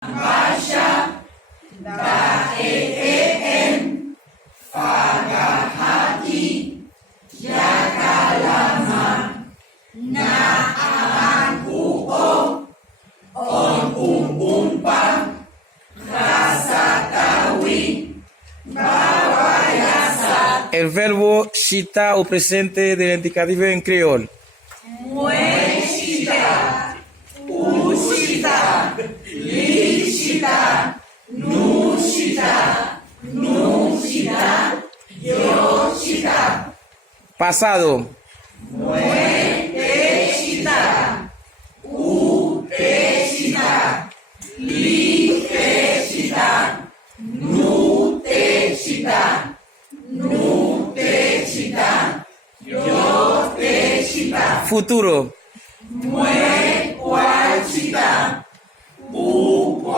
Basha, Daeen, Fagahati, Yakalama, Naamanguo, On Umumpa, Rasatawi, Bawayasa. El verbo shita o presente del indicativo en criol. Mueshita, Ushita, Lishita, Nushita, Nushita, Yoshita. Pasado. Mueteshita, Uteshita, Liheshita, Nuteshita, Nuteshita, Yoteshita. Futuro. Mueteshita.